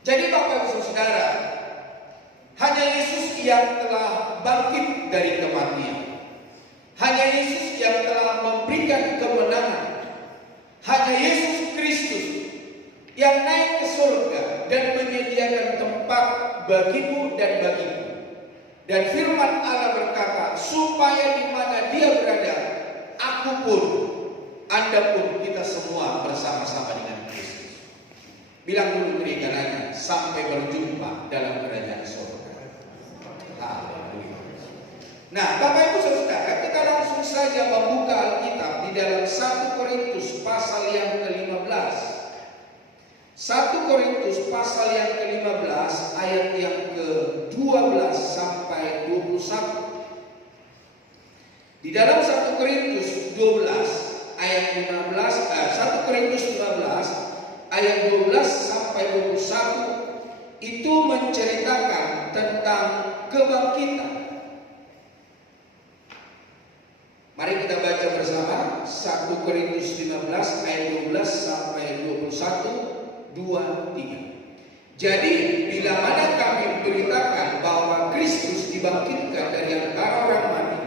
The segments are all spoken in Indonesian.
Jadi Bapak Ibu Saudara, hanya Yesus yang telah bangkit dari kematian. Hanya Yesus yang telah memberikan kemenangan. Hanya Yesus Kristus yang naik ke surga dan menyediakan tempat bagimu dan bagiku. Dan firman Allah berkata, supaya di mana Dia berada, aku pun, Anda pun, kita semua bersama-sama dengan Kristus. Bilang dulu kerekanannya, sampai berjumpa dalam kerajaan surga. Haleluya. Nah, Bapak Ibu Saudara, kita langsung saja membuka Alkitab di dalam 1 Korintus pasal yang ke-15. 1 Korintus pasal yang ke-15 ayat yang ke-12 sampai 21. Di dalam 1 Korintus 12 ayat 15, 1 Korintus 15 ayat 12 sampai 21 itu menceritakan tentang kebangkitan. Mari kita baca bersama 1 Korintus 15 ayat 12 sampai 21. 2, 3. Jadi bila mana kami beritakan bahwa Kristus dibangkitkan dari antara orang mati,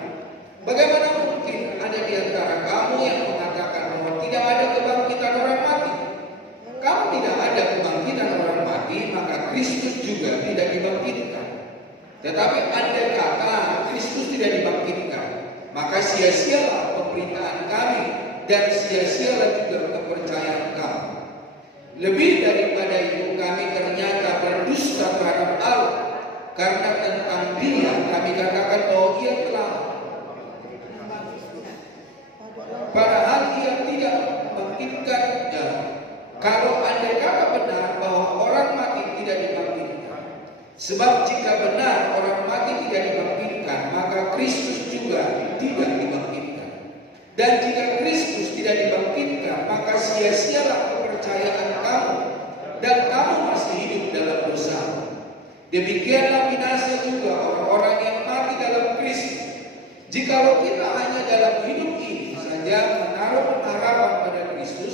bagaimana mungkin ada di antara kamu yang mengatakan bahwa tidak ada kebangkitan orang mati? Kalau tidak ada kebangkitan orang mati, maka Kristus juga tidak dibangkitkan. Tetapi andai kata Kristus tidak dibangkitkan, maka sia-sialah pemberitaan kami dan sia-sialah juga kepercayaan kamu. Lebih daripada itu, kami ternyata berdusta terhadap Allah, karena tentang Dia kami katakan bahwa Ia telah, padahal Ia tidak membangkitkannya. Kalau andai kata benar bahwa orang mati tidak dibangkitkan, sebab jika benar orang mati tidak dibangkitkan, maka Kristus juga tidak dibangkitkan. Dan jika Kristus tidak dibangkitkan, maka sia-sialah kepercayaan kamu, dan kamu masih hidup dalam dosa. Demikianlah binasa juga orang-orang yang mati dalam Kristus. Jikalau kita hanya dalam hidup ini saja menaruh harapan pada Kristus,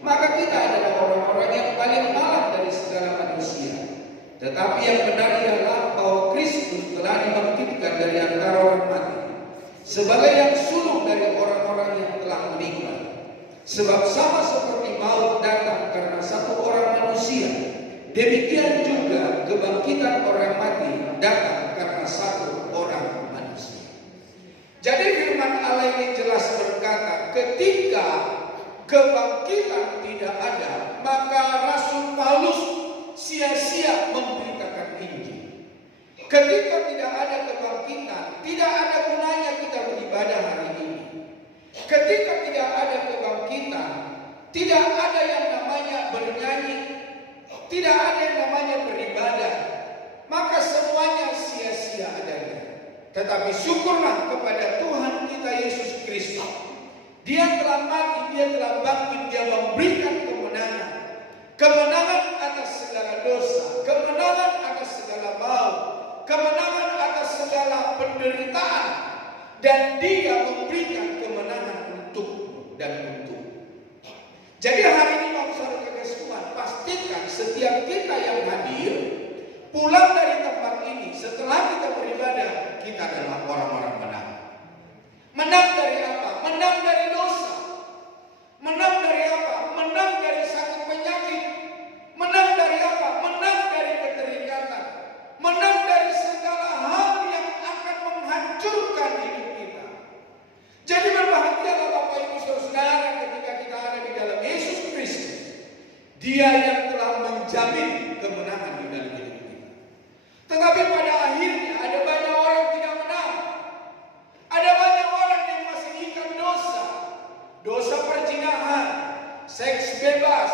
maka kita adalah orang-orang yang paling malang dari segala manusia. Tetapi yang benar ialah bahwa Kristus telah dibangkitkan dari antara orang mati, sebagai yang sulung dari orang-orang yang telah meninggal. Sebab sama seperti maut datang karena satu orang manusia, demikian juga kebangkitan orang mati datang karena satu orang manusia. Jadi firman Allah ini jelas berkata, ketika kebangkitan tidak ada, maka Rasul Paulus sia-sia memberitakan Injil. Ketika tidak ada kebangkitan, tidak ada gunanya kita beribadah hari ini. Ketika tidak ada kebangkitan, tidak ada yang namanya bernyanyi, tidak ada yang namanya beribadah, maka semuanya sia-sia adanya. Tetapi syukurlah kepada Tuhan kita Yesus Kristus. Dia telah mati, Dia telah bangkit, Dia memberikan kemenangan. Kemenangan atas segala dosa, kemenangan atas segala maut, kemenangan atas segala penderitaan. Dan Dia memberikan kemenangan untukmu dan untukmu. Jadi hari ini Bapak Saudara Tuhan, pastikan setiap kita yang hadir pulang dari tempat ini, setelah kita beribadah, kita adalah orang-orang menang. Menang dari apa? Menang dari dosa. Menang dari apa? Menang dari sakit penyakit. Menang dari apa? Menang dari keterikatan. Menang dari segala hal yang akan menghancurkan hidup kita. Jadi berbahagialah Bapak Ibu Saudara ketika kita ada di dalam Yesus Kristus. Dia yang telah menjamin kemenangan di dalam hidup kita. Tetapi pada akhirnya ada banyak orang yang tidak menang. Ada banyak orang yang masih ikat dosa. Dosa perzinahan, seks bebas,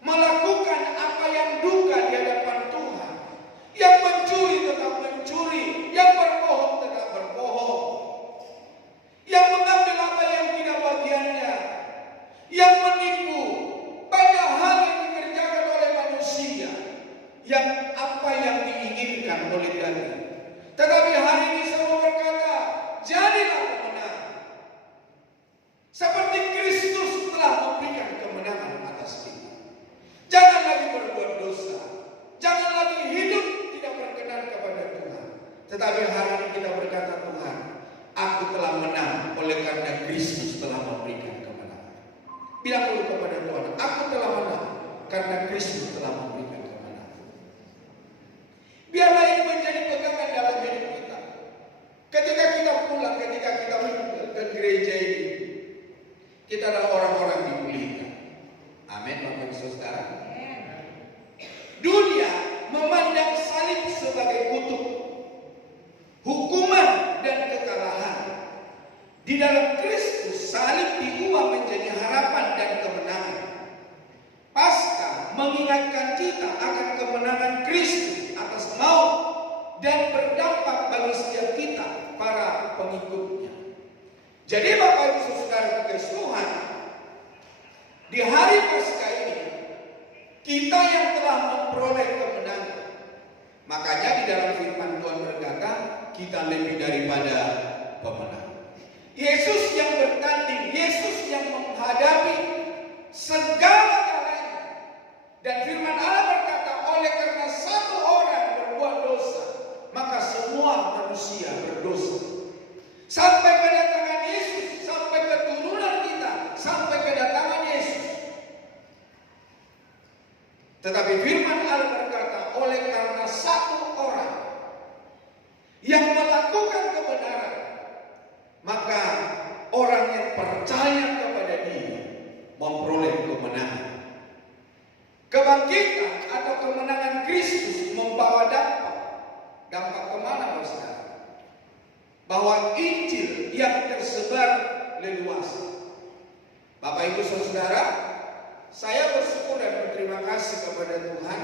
melakukan apa yang duka di hadapan Tuhan. Yang mencuri tetap mencuri, yang berbohong tetap berbohong. Yang mengambil apa yang tidak bagiannya, yang menipu, banyak hal yang dikerjakan oleh manusia, yang apa yang diinginkan oleh diri. Tetapi hari ini saya mau berkata, jadilah pemenang. Seperti Kristus telah memberikan kemenangan atas kita. Jangan lagi berbuat dosa. Amin, Bapak Ibu Saudara. Dunia memandang salib sebagai kutuk, hukuman dan kekalahan. Di dalam Kristus, salib diubah menjadi harapan dan kemenangan. Paskah mengingatkan kita akan kemenangan Kristus atas maut dan berdampak bagi setiap kita, para pengikutnya. Jadi Bapak Ibu Saudara kekasih Tuhan, di hari Paskah ini kita yang telah memperoleh kemenangan. Makanya di dalam firman Tuhan berkata, kita lebih daripada pemenang. Yesus yang bertanding, Yesus yang menghadapi segala galanya. Dan firman Allah berkata, oleh karena satu orang berbuat dosa, maka semua manusia berdosa. Sampai kedatangan Yesus, sampai keturunan kita, sampai kedatangan Yesus. Tetapi firman Allah berkata, oleh karena satu orang yang melakukan kebenaran, maka orang yang percaya kepada Dia memperoleh kemenangan. Kebangkitan atau kemenangan Kristus membawa dampak. Dampak kemana, Saudara? Bahwa Injil yang tersebar leluasa. Bapak Ibu Saudara, saya bersyukur dan berterima kasih kepada Tuhan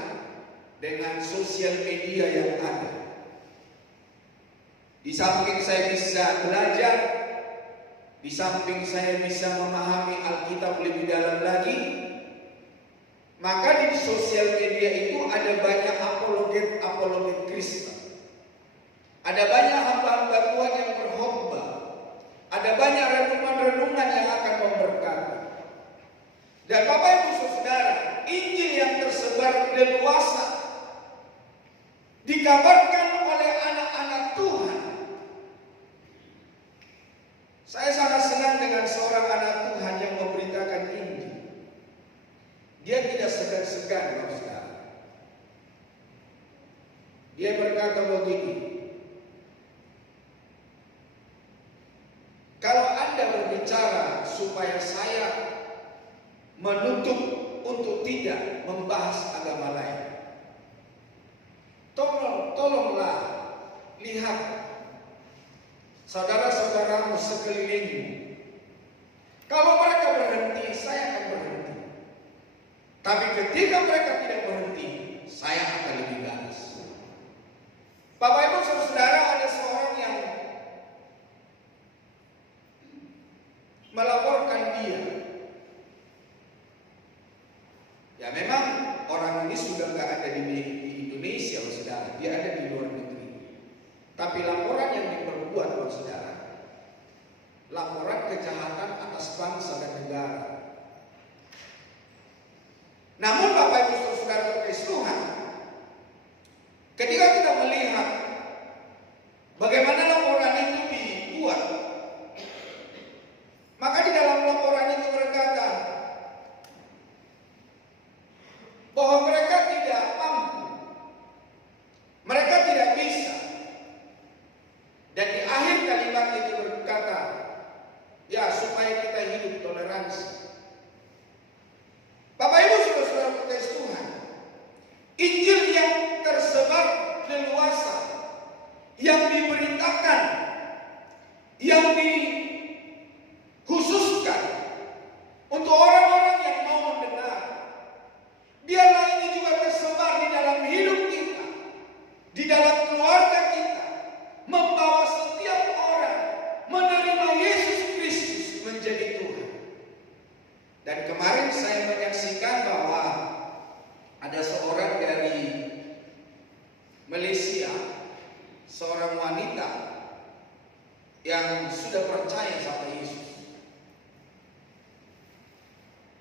dengan sosial media yang ada. Di samping saya bisa belajar, di samping saya bisa memahami Alkitab lebih dalam lagi, maka di sosial media itu ada banyak apologet Kristen. Ada banyak hamba-hamba Tuhan yang berkhotbah. Ada banyak renungan-renungan yang akan memberkati. Dan Bapak Ibu Saudara, Injil yang tersebar leluasa dikabarkan oleh anak-anak Tuhan. Saya sangat senang dengan seorang anak Tuhan yang memberitakan Injil. Dia tidak segan-segan, Saudara. Dia berkata begini, kalau Anda berbicara supaya saya menutup untuk tidak membahas agama lain, tolonglah lihat saudara-saudaramu sekelilingmu. Kalau mereka berhenti, saya akan berhenti. Tapi ketika mereka tidak berhenti, saya akan lebih ganas. Bapak Ibu Saudara, ada seorang yang melaporkan dia. Ya memang orang ini sudah nggak ada di Indonesia, Saudara. Dia ada di luar negeri. Tapi laporan yang diperbuat, Saudara, laporan kejahatan atas bangsa dan negara. Namun Bapak Ibu Saudara kekasih Tuhan, ketika kita melihat bagaimana laporan itu dibuat, maka di dalam laporan itu berkata bahwa mereka tidak mampu, mereka tidak bisa. Dan di akhir kalimat itu berkata, ya supaya kita hidup toleransi. Bapak Ibu Saudara kekasih Tuhan, Injil yang tersebar leluasa, yang diberitakan, yang dikhususkan untuk orang-orang yang mau mendengar, biarlah ini juga tersebar di dalam hidup kita, di dalam keluarga kita, membawa setiap orang menerima Yesus Kristus menjadi Tuhan. Dan kemarin saya menyaksikan bahwa ada seorang dari Malaysia, seorang wanita yang sudah percaya sama Yesus.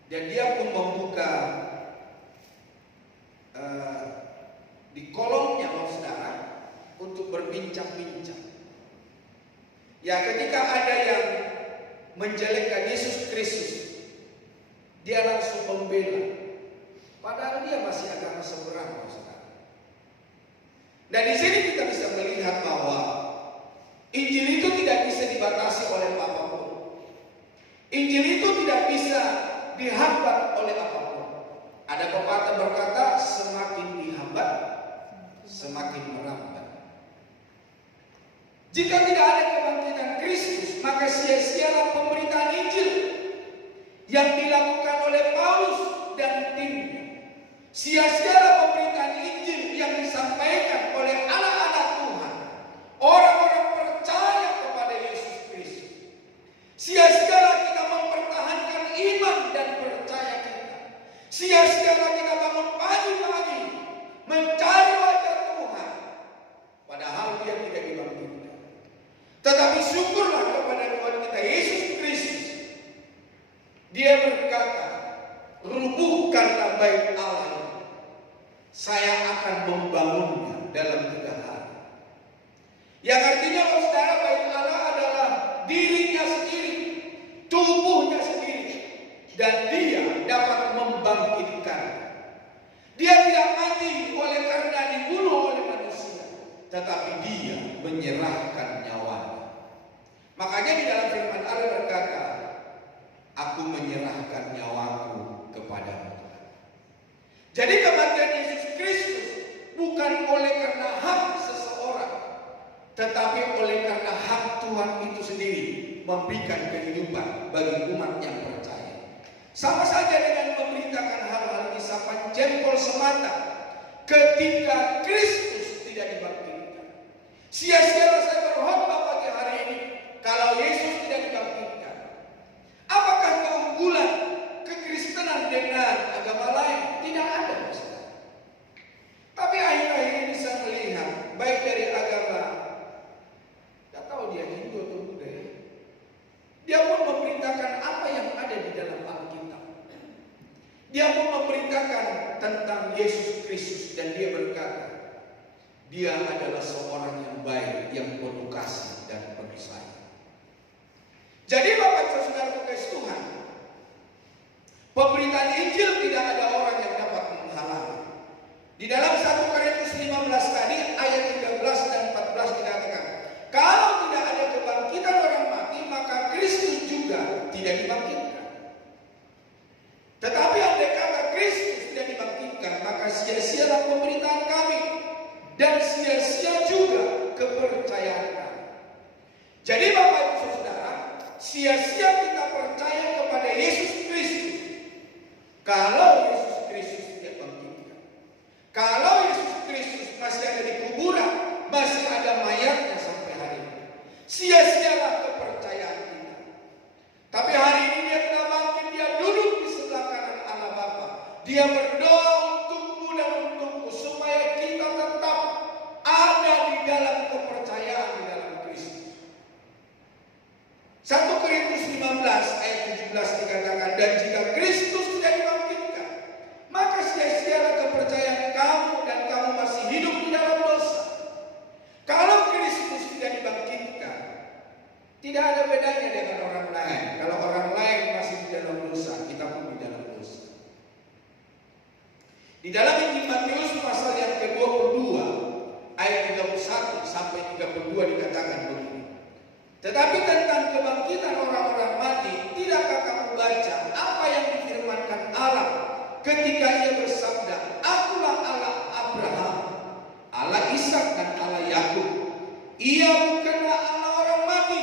Dan dia pun membuka di kolomnya, Saudara, untuk berbincang-bincang. Ya, ketika ada yang menjelekkan Yesus Kristus, dia langsung membela, padahal dia masih agama seberang, Saudara. Dan di sini kita bisa melihat bahwa Injil itu tidak bisa dibatasi oleh apapun. Injil itu tidak bisa dihambat oleh apapun. Jika tidak ada kebangkitan Kristus, maka sia-sialah pemberitaan Injil yang dilakukan oleh Paulus dan timnya. Sia-sialah pemberitaan Injil yang disampaikan oleh anak-anak Tuhan, orang-orang percaya kepada Yesus Kristus. Sia-sialah kita mempertahankan iman dan percaya kita. Sia-sialah kita bangun pagi-pagi mencari wajah Tuhan, padahal Dia tidak dibangkitkan. Tetapi syukurlah kepada Tuhan kita Yesus Kristus. Dia berkata, "Rubuhkanlah bait Allah, saya akan membangunnya dalam 3 hari." Yang artinya, saudara, bait Allah adalah dirinya sendiri, tubuhnya sendiri, dan Dia dapat membangkitkan. Dia tidak mati oleh karena dibunuh oleh manusia, tetapi Dia menyerahkan nyawanya. Makanya di dalam firman Allah berkata, "Aku menyerahkan nyawaku kepadamu." Jadi kematian Yesus Kristus bukan oleh karena hak seseorang, tetapi oleh karena hak Tuhan itu sendiri memberikan kehidupan bagi umat yang percaya. Sama saja dengan memberitakan hal-hal isapan jempol semata ketika Kristus tidak dibangkitkan. Sia-sialah saya berkhotbah pagi hari ini kalau Yesus tidak dibangkitkan. Apakah keunggulan kekristenan dengan agama lain? Tidak ada, saudara. Tapi akhir-akhir ini saya melihat, baik dari agama, tidak tahu dia Hindu atau Buddha, dia pun memberitakan apa yang ada di dalam Alkitab. Dia pun memberitakan tentang Yesus Kristus, dan dia berkata, Dia adalah seorang yang baik, yang penuh kasih dan penuh sayang. Jadi Bapak Ibu Saudara kasih Tuhan, pemberitaan Injil tidak ada orang yang dapat menghalangi. Di dalam 1 Korintus 15 tadi ayat 13 dan 14 dikatakan, kalau tidak ada kebangkitan orang mati, maka Kristus juga tidak dibangkitkan. Tetapi andai kata Kristus tidak dibangkitkan, maka sia-sialah pemberitaan kami dan sia-sia juga kepercayaan kami. Jadi Bapak Ibu Saudara, sia-sia kita percaya kepada Yesus Kristus kalau Yesus Kristus tidak bangkitkan. Kalau Yesus Kristus masih ada di kuburan, masih ada mayatnya sampai hari ini, sia-sialah kepercayaan kita. Tapi hari ini Dia telah bangkit, Dia duduk di sebelah kanan Allah Bapa. Dia berdoa untukmu dan untukku supaya kita tetap ada di dalam kepercayaan di dalam Kristus. 1 Korintus 15 ayat 17 dikatakan, dan jika Kristus tidak dibangkitkan, maka sia-sialah kepercayaan kamu dan kamu masih hidup di dalam dosa. Kalau Kristus tidak dibangkitkan, tidak ada bedanya dengan orang lain. Kalau orang lain masih di dalam dosa, kita pun di dalam dosa. Di dalam Injil Matius pasal yang ke-22 ayat 31 sampai 32 dikatakan begini. Tetapi tentang kebangkitan orang-orang mati, tidakkah kamu baca apa yang difirmankan Allah ketika Ia bersabda, "Akulah Allah Abraham, Allah Ishak dan Allah Yakub." Ia bukanlah Allah orang mati,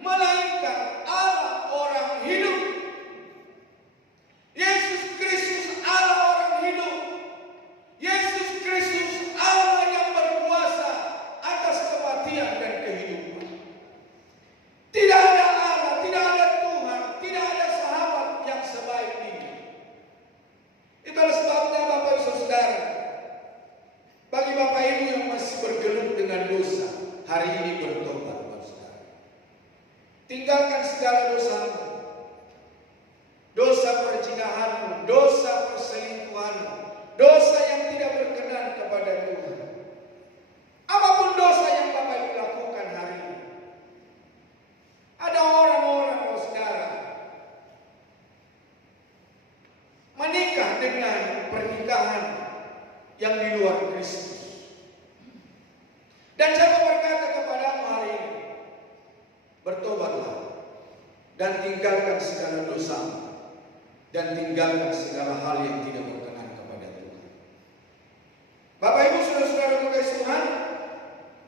melainkan Allah orang hidup. Yesus Kristus Allah orang hidup. Yesus Kristus Allah yang berkuasa atas kematian dan kehidupan. Tidak ada Allah, tidak ada Tuhan, tidak ada sahabat yang sebaik ini. Itulah sebabnya Bapak Ibu Saudara, bagi Bapak Ibu yang masih bergelut dengan dosa, hari ini bertobat, Saudara. Tinggalkan segala dosamu, dosa perzinahanmu, dosa perselingkuhanmu, dosa yang tidak berkenan kepada Tuhan. Apapun dosa yang Bapak Ibu lakukan hari ini. Ada orang-orang, saudara, menikah dengan pernikahan yang di luar Kristus. Dan saya berkata kepadamu hari ini, bertobatlah dan tinggalkan segala dosa dan tinggalkan segala hal yang tidak berkenan kepada Tuhan. Bapak Ibu Saudara-saudara kasih Tuhan,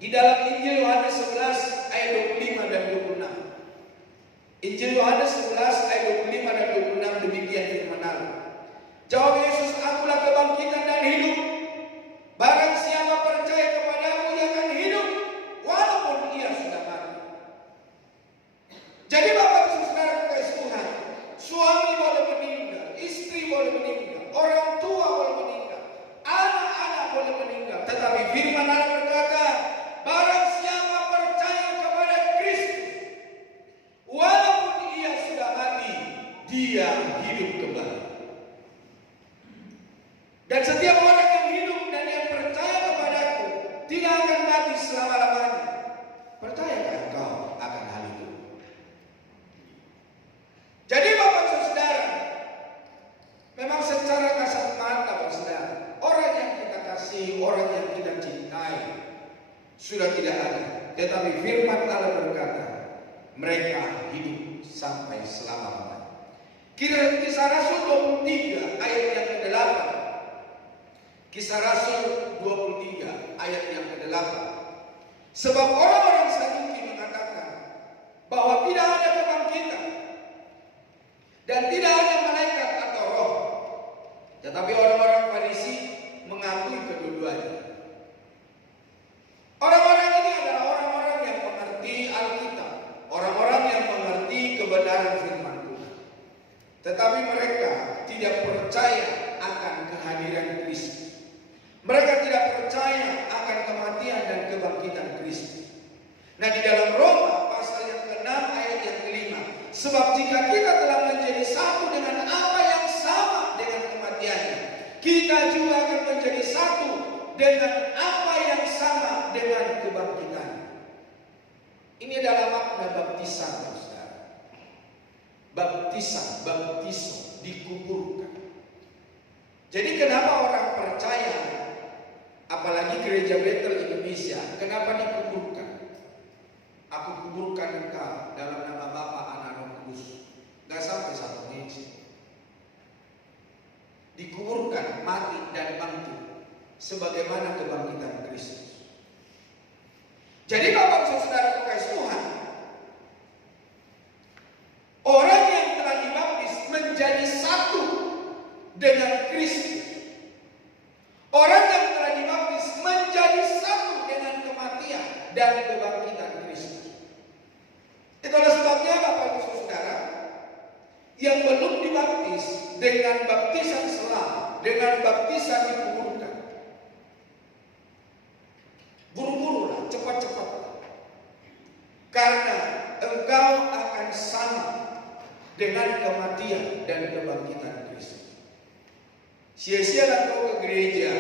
di dalam Injil Yohanes 11 Injil Yohanes 11 ayat 25 dan 26 demikian firman Allah. Jawab Yesus, "Akulah kebangkitan dan hidup. Barang siapa percaya kepadaku, ia akan hidup walaupun ia sudah mati." Jadi Bapak Ibu Saudara kasih Tuhan, suami boleh meninggal, istri boleh meninggal, orang tua boleh meninggal, anak-anak boleh meninggal, tetapi firman Allah berkata, barang siapa percaya kepada Kristus, walaupun ia sudah mati, dia hidup kembali. Dan setiap orang yang hidup dan yang percaya kepadaku tidak akan mati selama-lamanya. Percayakah engkau akan hal itu? Jadi Bapak Saudara, memang secara kasat mata Bapak Saudara, orang yang kita kasih, orang yang kita cintai sudah tidak ada. Tetapi firman Allah berkata, mereka hidup sampai selama-lamanya. Kisah Rasul 23 ayat yang ke-8. Kisah Rasul 23 ayat yang ke-8. Sebab orang-orang Saduki mengatakan bahwa tidak ada kebangkitan dan tidak ada malaikat atau roh. Tetapi orang-orang Farisi mengakui kedua-duanya. Orang-orang ini adalah orang-orang yang mengerti Alkitab, orang-orang yang mengerti kebenaran firman Tuhan. Tetapi mereka tidak percaya akan kehadiran Kristus. Mereka tidak percaya akan kematian dan kebangkitan Kristus. Nah, di dalam Roma pasal yang ke-6 ayat yang ke-5, sebab jika kita telah menjadi satu dengan apa yang sama dengan kematiannya, kita juga akan menjadi satu dengan apa yang sama dengan kebangkitannya. Ini adalah makna baptisan, saudara. Baptisan, baptiso, dikuburkan. Jadi kenapa orang percaya, apalagi gereja Bethel Indonesia, kenapa dikuburkan? Aku kuburkan engkau dalam nama Bapa, Anak, Roh Kudus. Gak sampai satu menit. Dikuburkan, mati dan bangkit, sebagaimana kebangkitan Kristus. Jadi Bapak Saudara kasih Tuhan, orang yang telah dibaptis menjadi satu dengan Kristus. Orang yang telah dibaptis menjadi satu dengan kematian dan kebangkitan Kristus. Itulah sebabnya Bapak Ibu Saudara, yang belum dibaptis dengan baptisan selam, dengan baptisan dikuburkan, buru-burulah, cepat-cepat, karena engkau akan sama dengan kematian dan kebangkitan Kristus. Sia-sialah kau ke gereja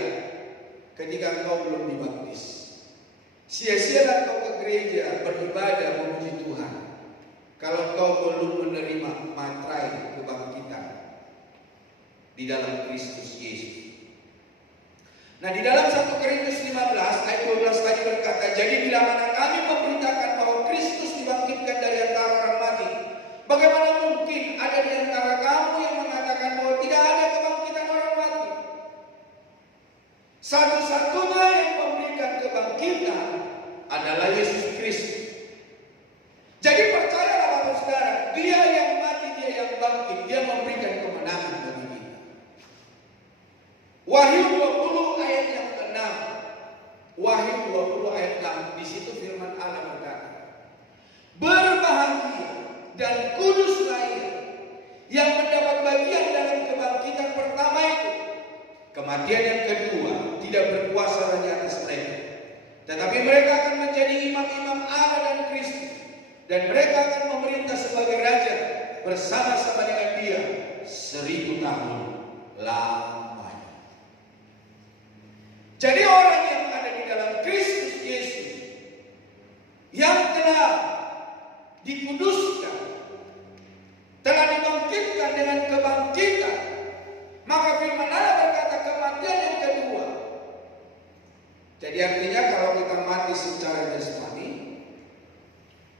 ketika engkau belum dibaptis. Sia-sialah kau ke gereja beribadah memuji Tuhan kalau kau belum menerima materai kebangkitan di dalam Kristus Yesus. Nah, di dalam 1 Korintus 15 ayat 12 tadi berkata, jadi bila mana kami memberitakan bahwa Kristus dibangkitkan dari antara orang mati, bagaimana mungkin ada di antara kamu yang mengatakan bahwa tidak ada kebangkitan orang mati? Satu-satunya yang memberikan kebangkitan adalah Yesus Kristus. Jadi percayalah Bapak Saudara, Dia yang mati, Dia yang bangkit, Dia memberikan kemenangan bagi kita. Wahyu 20 ayat yang ke-6. Wahyu 20 ayat 6, di situ firman Allah berkata, berbahagia dan kuduslah ia yang mendapat bagian dalam kebangkitan pertama itu. Kematian yang kedua tidak berkuasa lagi atas mereka, tetapi mereka akan menjadi imam-imam Allah dan Kristus, dan mereka akan memerintah sebagai raja bersama-sama dengan Dia 1000 tahun lamanya. Jadi orang yang ada di dalam Kristus Yesus, yang telah dikuduskan, telah dibangkitkan dengan kebangkitan, maka firman Allah berkata kematian yang kedua. Jadi artinya kalau kita mati secara jasmani,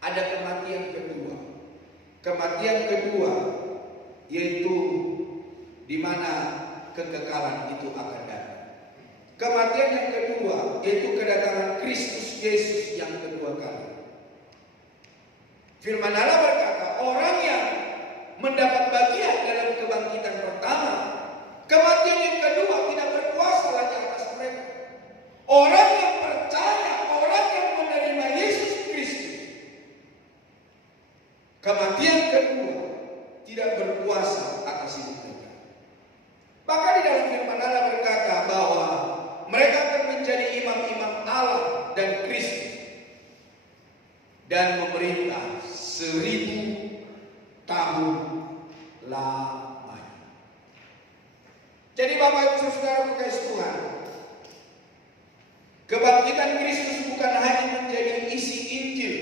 ada kematian kedua. Kematian kedua yaitu di mana kekekalan itu akan datang. Kematian yang kedua yaitu kedatangan Kristus Yesus yang kedua kali. Firman Allah berkata, orang yang mendapat bagian dalam kebangkitan pertama, kematian yang kedua tidak berkuasa lagi atas mereka. Orang yang percaya, orang yang menerima Yesus Kristus, kematian kedua tidak berkuasa atas hidup mereka. Bahkan di dalam firman Allah berkata bahwa mereka akan menjadi imam-imam Allah dan Kristus dan memerintah 1000 tahun lamanya. Jadi Bapak Ibu Saudara kasih Tuhan, kebangkitan Kristus bukan hanya menjadi isi Injil,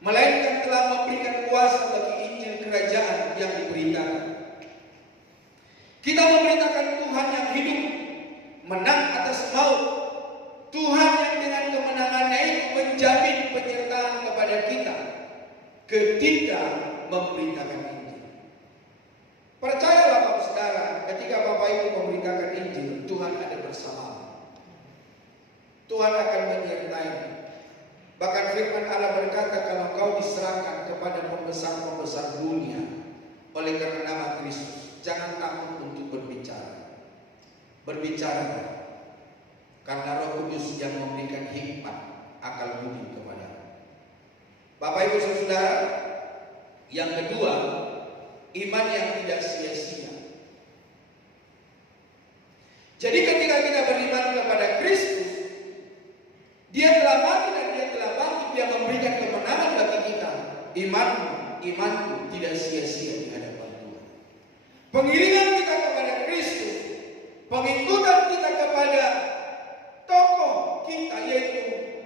melainkan telah memberikan kuasa bagi Injil kerajaan yang diberitakan. Kita memberitakan Tuhan yang hidup, menang atas maut. Tuhan yang dengan kemenangannya itu menjamin penyertaan kepada kita ketika memberitakan Injil. Percayalah Bapak Saudara, ketika Bapak Ibu memberitakan Injil, Tuhan ada bersama. Tuhan akan menyertai. Bahkan firman Allah berkata, kalau kau diserahkan kepada pembesar-pembesar dunia oleh karena nama Kristus, jangan takut untuk berbicara. Berbicara karena Roh Kudus yang memberikan hikmat akal budi kepada Bapak Ibu Saudara. Yang kedua, iman yang tidak sia-sia. Jadi ketika kita beriman kepada Kristus, Dia telah mati dan Dia telah bangkit, Dia memberikan kemenangan bagi kita. Imanku tidak sia-sia di hadapan Tuhan. Pengiringan kita kepada Kristus, pengikutan kita kepada tokoh kita yaitu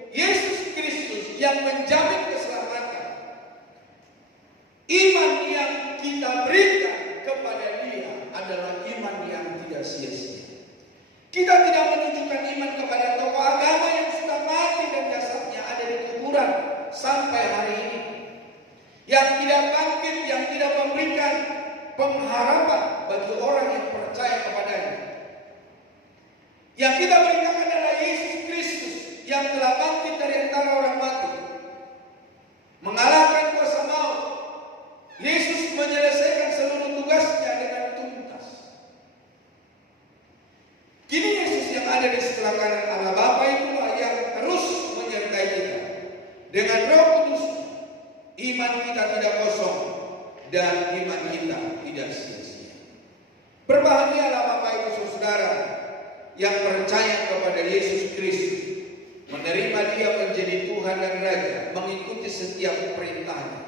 Yesus Kristus yang menjamin keselamatan. Iman yang kita berikan kepada Dia adalah iman yang tidak sia-sia. Kita tidak menunjukkan iman kepada tokoh agama yang sudah mati dan jasadnya ada di kuburan sampai hari ini, yang tidak bangkit, yang tidak memberikan pengharapan bagi orang yang percaya kepadanya. Yang kita berikan adalah Yesus Kristus yang telah bangkit dari antara orang mati, mengalahkan kuasa maut. Yesus menyelesaikan seluruh tugasnya dengan tuntas. Kini Yesus yang ada di sebelah kanan Allah Bapa itulah yang terus menyertai kita dengan Roh Kudus. Iman kita tidak kosong dan iman kita tidak sia-sia. Berbahagialah Bapak Ibu Saudara yang percaya kepada Yesus Kristus, menerima Dia menjadi Tuhan dan Raja, mengikuti setiap perintahnya.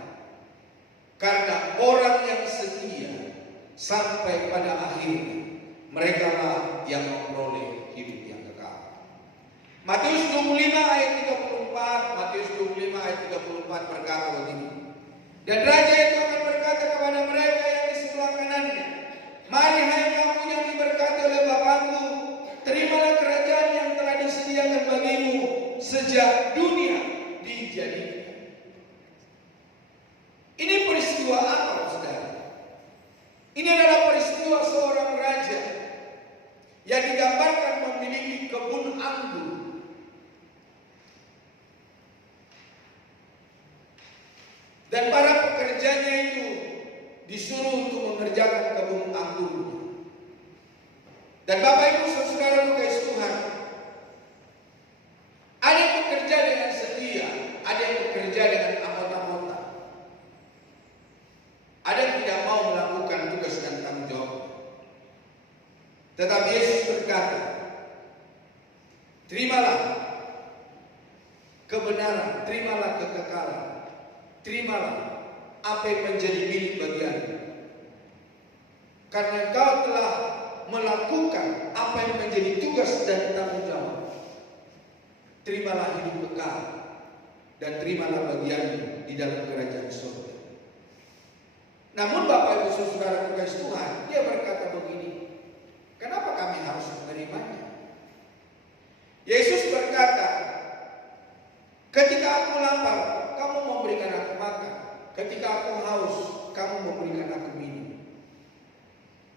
Karena orang yang setia sampai pada akhirnya, mereka lah yang memperoleh hidup yang kekal. Matius 25 ayat 34, Matius 25 ayat 34 berkata begini. Dan Raja itu akan berkata kepada mereka yang di sebelah kanannya, mari hai kamu yang diberkati oleh Bapakku, terimalah kerajaan yang telah disediakan bagimu sejak dunia dijadikan. Ini peristiwa apa, saudara? Ini adalah peristiwa seorang raja yang digambarkan memiliki kebun anggur. Dan para pekerjanya itu disuruh untuk mengerjakan kebun anggurnya. Dan Bapak Ibu Saudara kasih Tuhan, ada yang bekerja dengan setia, ada yang bekerja dengan anggota-anggota, ada yang tidak mau melakukan tugas dan tanggung jawab. Tetapi Yesus berkata, terimalah kebenaran, terimalah kekekalan, terimalah apa yang menjadi milik bagianmu. Karena kau telah melakukan apa yang menjadi tugas dan tanggung jawab. Terimalah hidup kekal dan terimalah bagianmu di dalam kerajaan surga. Namun Bapak Ibu Saudara kasih Tuhan, Dia berkata begini, kenapa kami harus menerimanya? Yesus berkata, ketika aku lapar, kamu memberikan aku makan. Ketika aku haus, kamu memberikan aku minum.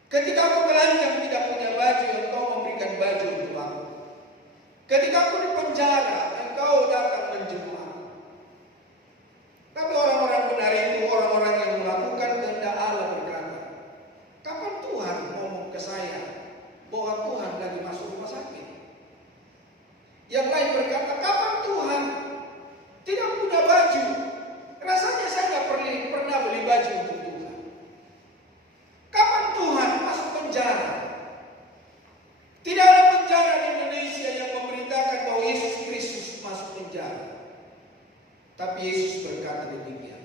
Ketika aku telanjang tidak punya baju, engkau memberikan baju untuk aku. Ketika aku di penjara, engkau datang menjemput aku. Tapi orang-orang Yang lain berkata, kapan Tuhan tidak punya baju? Rasanya saya nggak pernah beli baju untuk Tuhan. Kapan Tuhan masuk penjara? Tidak ada penjara di Indonesia yang memberitakan bahwa Yesus Kristus masuk penjara. Tapi Yesus berkata demikian.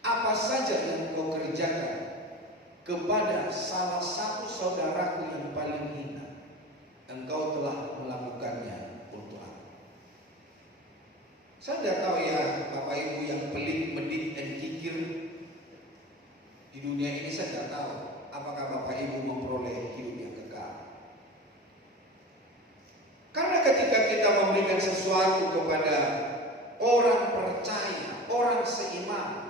Apa saja yang kau kerjakan kepada salah satu saudaraku yang paling hina, engkau telah melakukannya untuk aku. Saya tidak tahu ya Bapak Ibu yang pelit, medit, dan kikir di dunia ini, saya tidak tahu apakah Bapak Ibu memperoleh hidup yang kekal. Karena ketika kita memberikan sesuatu kepada orang percaya, orang seiman,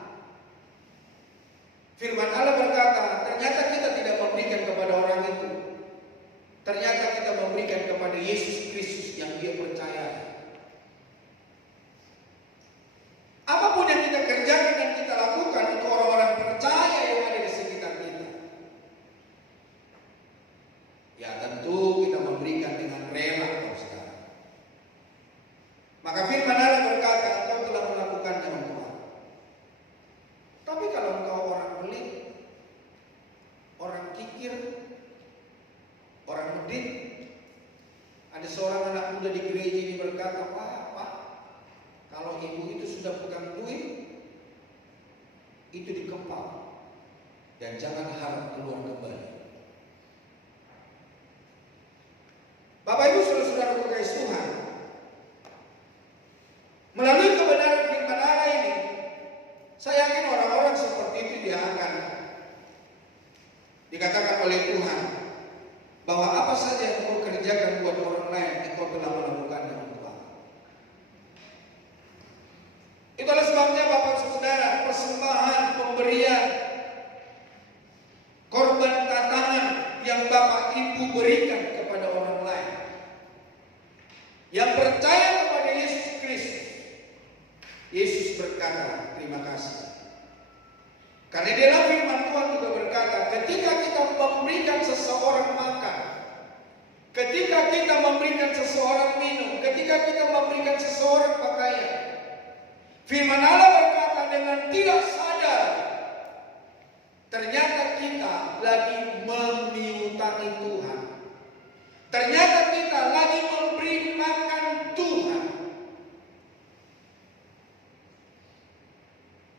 firman Allah berkata, ternyata kita tidak memberikan kepada orang itu. Ternyata kita memberikan kepada Yesus Kristus yang dia percaya. Apapun yang kita kerjakan dan kita lakukan untuk orang-orang percaya yang ada di sekitar kita, ya tentu kita memberikan dengan rela kalau sekarang. Maka firman Allah berkata, engkau telah melakukannya untuk aku. Tapi kalau engkau orang pelit, orang kikir, orang medit, ada seorang anak muda di gereja ini berkata, Pak, kalau ibu itu sudah pegang duit, itu dikepal dan jangan harap keluar kembali. Bapak Ibu saudara-saudara berkasih Tuhan, melalui kebenaran firman Allah ini, saya yakin orang-orang seperti itu dia akan dikatakan oleh Tuhan bahwa apa saja yang kau kerjakan buat orang lain, engkau telah melakukannya untuk aku. Itulah sebabnya Bapak Saudara, persembahan, pemberian, korban tatangan yang Bapak Ibu berikan kepada orang lain yang percaya kepada Yesus Kristus, Yesus berkata, terima kasih. Karena di dalam firman Tuhan juga berkata, ketika kita memberikan seseorang makan, ketika kita memberikan seseorang minum, ketika kita memberikan seseorang pakaian, firman Allah berkata dengan tidak sadar, ternyata kita lagi memiutangi Tuhan. Ternyata kita lagi memberi makan Tuhan.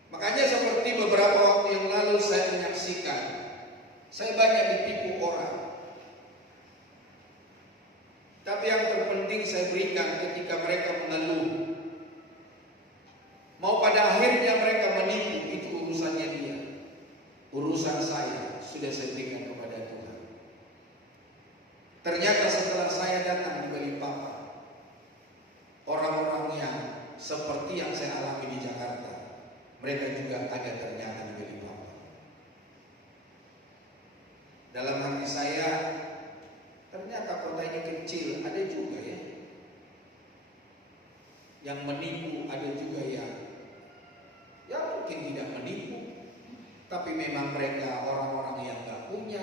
Makanya seperti beberapa waktu yang lalu saya menyaksikan, saya banyak ditipu orang. Tapi yang terpenting saya berikan ketika mereka mengeluh. Mau pada akhirnya mereka menipu, itu urusannya dia. Urusan saya sudah saya berikan kepada Tuhan. Ternyata setelah saya datang di Balikpapan, orang-orang yang seperti yang saya alami di Jakarta, mereka juga ada ternyata di Balikpapan. Dalam hati saya, ternyata kota ini kecil, ada juga ya yang menipu, ada juga yang mungkin tidak menipu, tapi memang mereka orang-orang yang gak punya.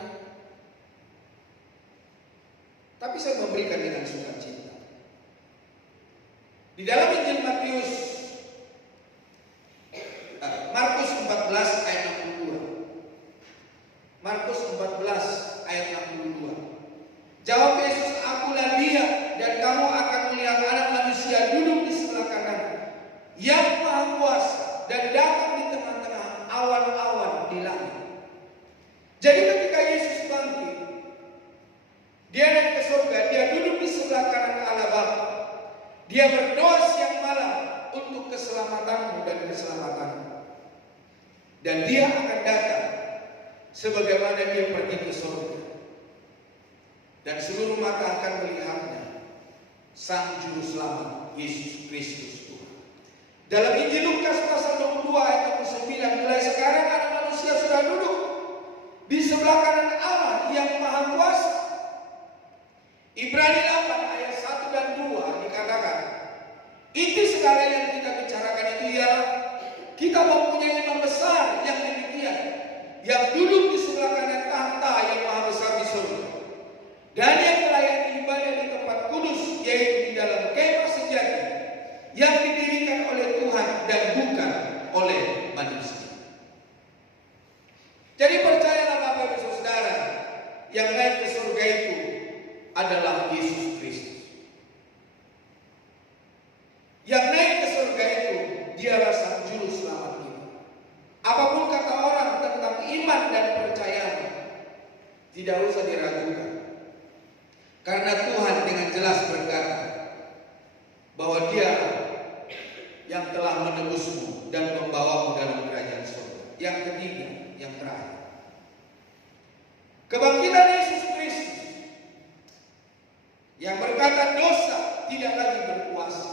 Tapi saya memberikan dengan sukacita. Di dalam Injil Markus 14 ayat 62. Markus 14 ayat 62. Jawab Yesus, akulah dia, dan kamu akan melihat Anak Manusia duduk di sebelah kanan yang Maha Kuasa dan datang di tengah-tengah awan-awan di langit. Jadi ketika Yesus bangkit, dia naik ke surga, dia duduk di sebelah kanan Allah Bapa. Dia berdoa siang malam untuk keselamatanmu dan keselamatanmu. Dan dia akan datang sebagaimana dia pergi ke surga. Dan seluruh mata akan melihatnya, Sang Juru Selamat Yesus Kristus Tuhan. Dalam Injil Lukas pasal 22 ayat 9, mulai sekarang Anak Manusia sudah duduk di sebelah kanan Allah yang Maha Kuasa. Ibrani 8 ayat 1 dan 2 dikatakan, itu segala yang kita bicarakan itu ialah kita mempunyai Imam besar yang demikian, yang duduk di sebelah kanan tahta yang maha besar di surga, dan yang melayani ibadah di yang naik ke surga itu adalah Yesus Kristus. Yang naik ke surga itu dialah sang juru selamat kita. Apapun kata orang tentang iman dan percaya, tidak usah diragukan. Karena Tuhan dengan jelas berkata bahwa Dia yang telah menebusmu dan membawamu dalam kerajaan surga. Yang ketiga, yang terakhir, kebangkitan Yesus Kristus yang berkata dosa tidak lagi berkuasa.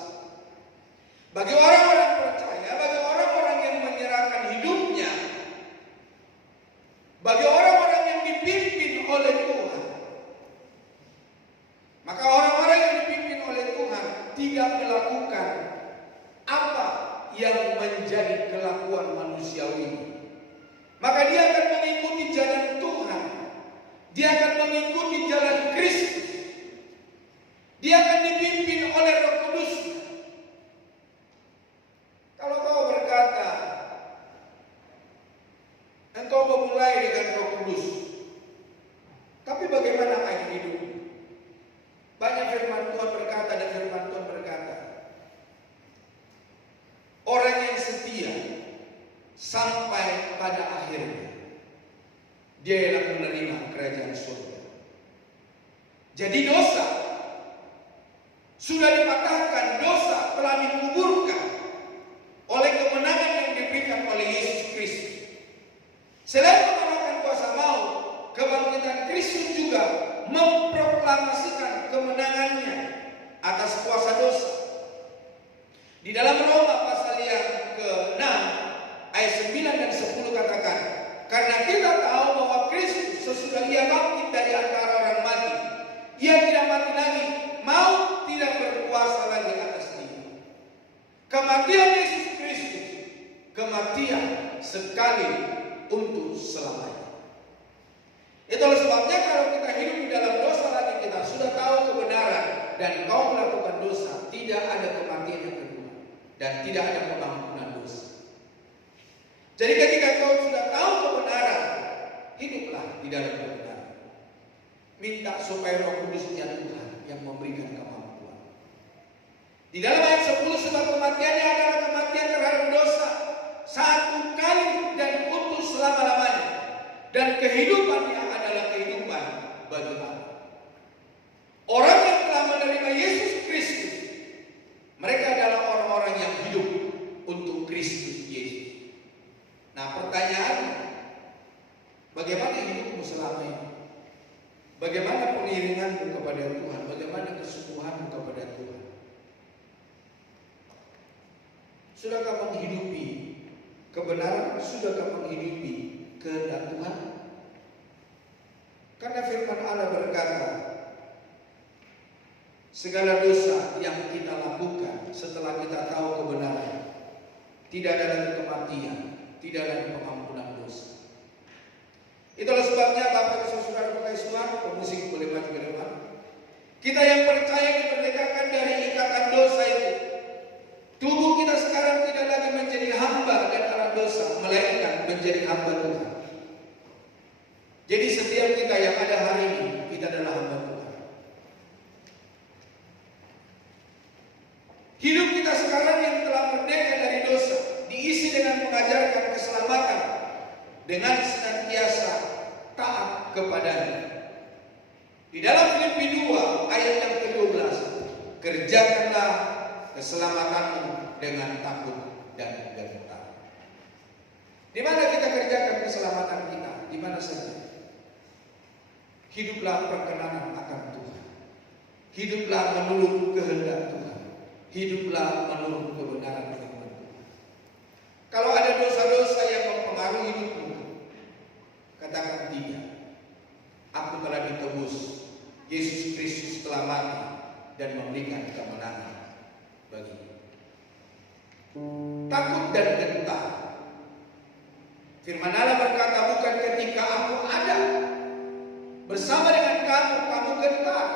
Bagi orang-orang percaya, bagi orang-orang yang menyerahkan hidupnya, bagi orang-orang yang dipimpin oleh Tuhan, maka orang-orang yang dipimpin oleh Tuhan tidak melakukan apa yang menjadi kelakuan manusiawi. Maka dia akan mengikuti jalan Tuhan. Dia akan mengikuti jalan Kristus. Dia akan dipimpin oleh Roh Kudus. Kalau kau berkata, engkau memulai dengan Roh Kudus, tapi bagaimana akhir hidup? Banyak firman Tuhan berkata dan firman Tuhan berkata, orang yang setia sampai pada akhirnya, dia yang menerima kerajaan surga. Jadi dosa sudah dipatahkan, dosa telah dikuburkan oleh kemenangan yang diberikan oleh Yesus Kristus. Selain mengalahkan kuasa maut, kebangkitan Kristus juga memproklamasikan kemenangannya atas kuasa dosa. Di dalam Roma pasal yang ke-6 ayat 9 dan 10 katakan, karena kita tahu bahwa Kristus sesudah Ia bangkit dari antara orang mati, Ia tidak mati lagi, maut tidak berkuasa lagi atas Dia. Kematian Yesus Kristus, kematian sekali untuk selamanya. Itulah sebabnya kalau kita hidup di dalam dosa lagi, kita sudah tahu kebenaran dan kau melakukan dosa, tidak ada kematian yang kedua dan tidak ada pengampunan dosa. Jadi ketika kau sudah tahu kebenaran, hiduplah di dalam kebenaran. Minta supaya Roh Kudus-Nya Tuhan yang memberikan kemampuan. Di dalam ayat 10, sebab kematiannya adalah kematian terhadap dosa satu kali dan untuk selama-lamanya, dan kehidupannya adalah kehidupan bagi Allah. Orang yang telah menerima Yesus Kristus, mereka adalah orang-orang yang hidup untuk Kristus Yesus. Nah, pertanyaannya, bagaimana hidupmu selama ini? Bagaimana pengiringanmu kepada Tuhan? Bagaimana kesungguhanmu kepada Tuhan? Sudahkah menghidupi kebenaran? Sudahkah menghidupi kehendak Tuhan? Karena firman Allah berkata, segala dosa yang kita lakukan setelah kita tahu kebenaran, tidak ada lagi kematian, tidak ada lagi pengampunan dosa. Itulah sebabnya Bapak Ibu Saudara Tuhan, pemusik boleh maju ke depan. Kita yang percaya dimerdekakan dari ikatan dosa itu. Tubuh kita sekarang tidak lagi menjadi hamba dan anak dosa, melainkan menjadi hamba Tuhan. Jadi setiap kita yang ada hari ini, kita adalah hamba Tuhan. Hidup kita sekarang yang telah merdeka dari dosa, diisi dengan mengajarkan keselamatan, dengan senantiasa taat kepadanya. Di dalam Filipi 2 ayat yang ke-12, kerjakanlah keselamatanmu dengan takut dan gentar. Di mana kita kerjakan keselamatan kita? Di mana saja. Hiduplah perkenanan akan Tuhan. Hiduplah menurut kehendak Tuhan. Hiduplah menurut kebenaran firman Tuhan. Kalau ada dosa-dosa yang mempengaruhi hidupmu, katakan tidak. Aku telah ditebus. Yesus Kristus telah mati dan memberikan kemenangan bagimu. Takut dan gentar. Firman Allah berkata, bukan ketika aku ada bersama dengan kamu, kamu gentar.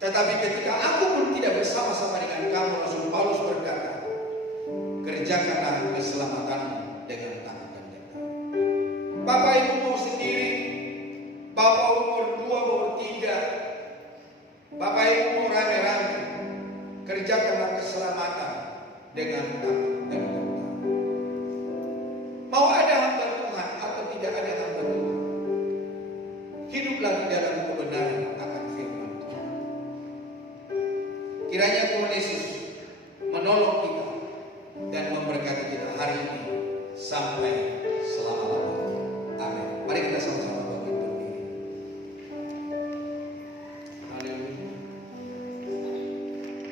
Tetapi ketika aku pun tidak bersama-sama dengan kamu, Rasul Paulus berkata, kerjakanlah keselamatanmu dengan takut dan gentar. Bapak Ibu mau sendiri Bapak umur 2, umur 3, Bapak Ibu mau rame-rame, kerjakanlah keselamatan dengan takut dan gentar. Mau ada hamba Tuhan atau tidak ada hamba Tuhan, hiduplah di dalam kebenaran akan firman Tuhan. Kiranya Tuhan Yesus menolong kita dan memberkati kita hari ini sampai selama-lamanya. Amin. Mari kita sama-sama